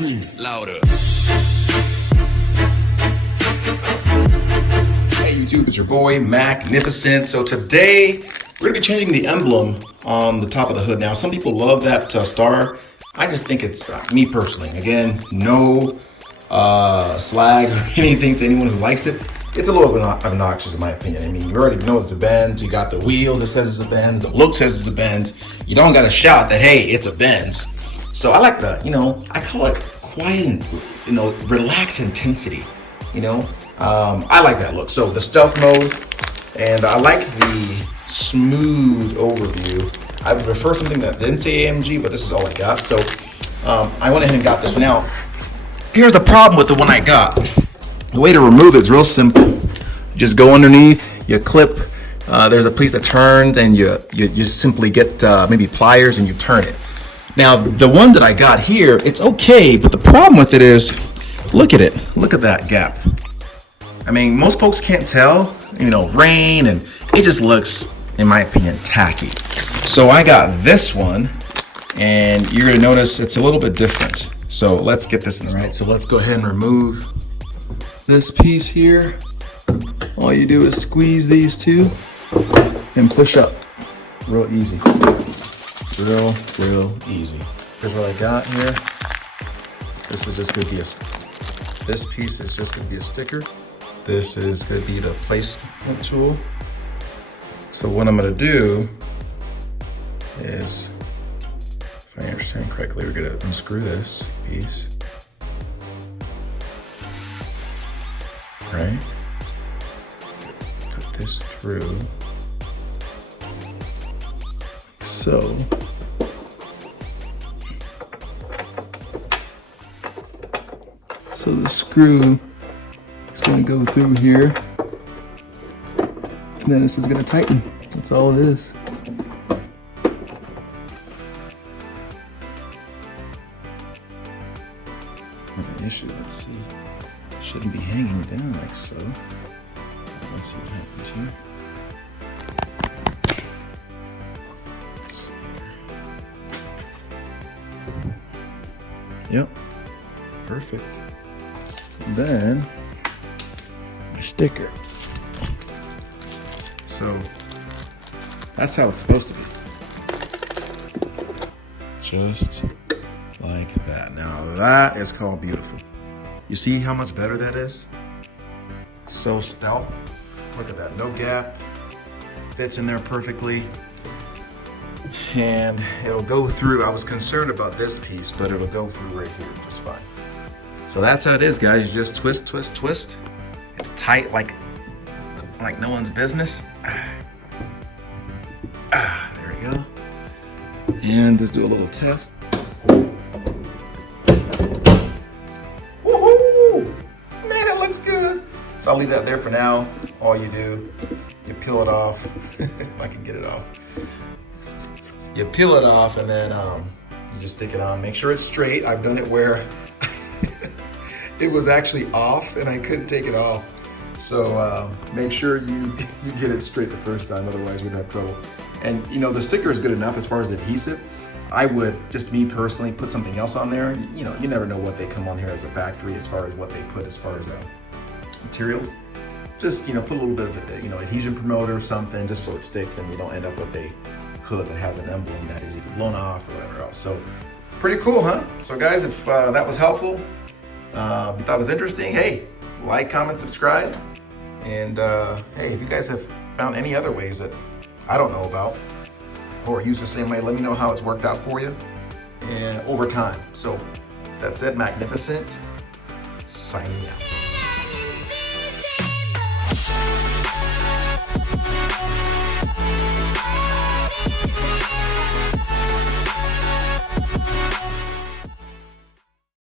Please. Louder. Hey YouTube, it's your boy Magnificent. So today we're gonna be changing the emblem on the top of the hood. Now some people love that star. I just think it's me personally. Again, no slag or anything to anyone who likes it. It's a little bit obnoxious in my opinion. I mean, you already know it's a Benz. You got the wheels that says it's a Benz. The look says it's a Benz. You don't gotta shout that, hey, it's a Benz. So I like the, I call it quiet and, relaxed intensity, I like that look. So the stealth mode, and I like the smooth overview. I would prefer something that didn't say AMG, but this is all I got. So I went ahead and got this one. Now, here's the problem with the one I got. The way to remove it is real simple. You just go underneath, you clip, there's a piece that turns, and you simply get maybe pliers and you turn it. Now, the one that I got here, it's okay, but the problem with it is, look at it. Look at that gap. I mean, most folks can't tell, rain, and it just looks, in my opinion, tacky. So I got this one, and you're gonna notice it's a little bit different. So let's get this installed. All right, so let's go ahead and remove this piece here. All you do is squeeze these two and push up. Real easy. Real easy. Here's what I got here. This is just gonna be this piece is just gonna be a sticker. This is gonna be the placement tool. So what I'm gonna do is, if I understand correctly, we're gonna unscrew this piece. Right? Put this through. Like so. So the screw is going to go through here, and then this is going to tighten. That's all it is. With an issue, let's see. Shouldn't be hanging down like so. Let's see what happens here. Let's see here. Yep, perfect. Then my sticker. So that's how it's supposed to be. Just like that. Now that is called beautiful. You see how much better that is? So stealth. Look at that, no gap. Fits in there perfectly. And it'll go through. I was concerned about this piece, but it'll go through right here just fine. So that's how it is, guys. You just twist, twist, twist. It's tight like no one's business. There we go. And just do a little test. Woohoo! Man, it looks good. So I'll leave that there for now. All you do, you peel it off. If I can get it off. You peel it off, and then you just stick it on. Make sure it's straight. I've done it where it was actually off and I couldn't take it off. So make sure you get it straight the first time, otherwise we'd have trouble. And the sticker is good enough as far as the adhesive. I would, just me personally, put something else on there. You never know what they come on here as a factory as far as what they put as far as materials. Just put a little bit of adhesion promoter or something, just so it sticks and you don't end up with a hood that has an emblem that is either blown off or whatever else. So pretty cool, huh? So guys, if that was helpful, you thought it was interesting, hey, like, comment, subscribe. And hey, if you guys have found any other ways that I don't know about or use the same way, let me know how it's worked out for you and over time. So that's it, Magnificent, signing out.